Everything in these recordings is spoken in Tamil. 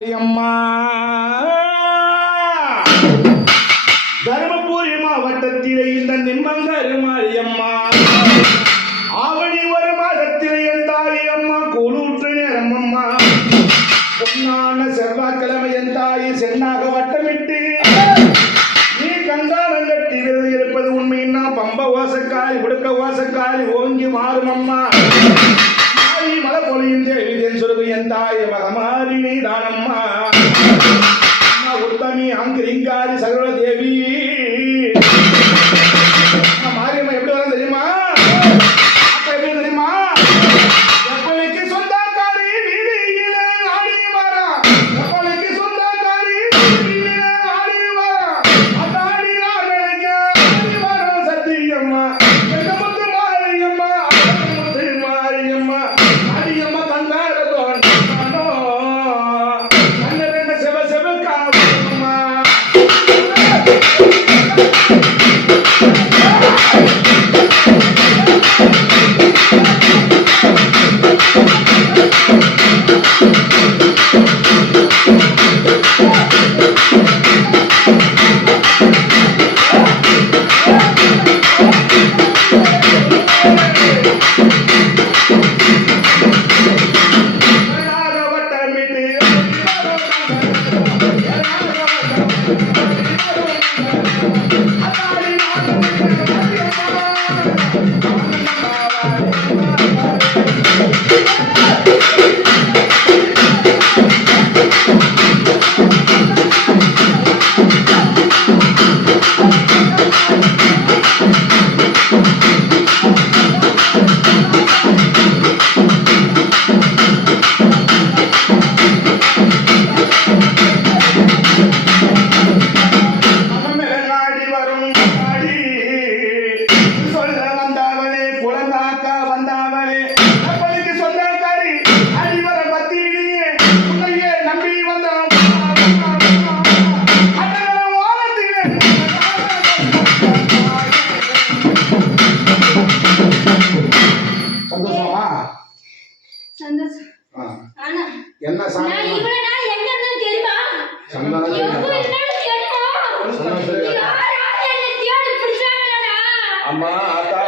அம்மா தர்மபுரி மாவட்டத்திலே இந்த நிம்மங்கரு மாரியம்மா ஆவணி ஒரு மாதத்திலே என் தாய் அம்மா கூழூற்று நேரம் அம்மா பொன்னான செவ்வாய்க்கிழமை என் தாய் சென்னாக வட்டமிட்டு நீ கங்காரம் கட்டி விருது இருப்பது உண்மையின்னா பம்ப வாசக்காரி உடுக்க வாசக்காரி ஓங்கி மாறும் அம்மா மலை பொழியும் தேவி என் சொருகு என் தாய் மகமாரி நீதானம்மா உத்தமி அங்கிரிங்காரி சகல தேவி மாரியம்மா எப்படி வரும் தெரியுமா? எப்படி தெரியுமா? எப்பளுக்கு சொந்தக்காரி வீதியில ஆடி வரா, எப்பளுக்கு சொந்தக்காரி வீதியில ஆடி வரா, அதாடி நாளைக்கு ஆடி வரா சத்தியம்மா முத்து மாரியம்மா முத்து மாரியம்மா மாரியம்மா கங்கார தோன்றானோ கண்ணரங்க செவ செவ காவம்மா என்ன அம்மா ஆத்தா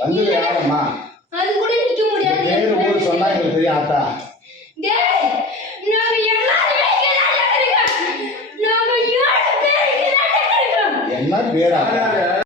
வந்து யாரம்மா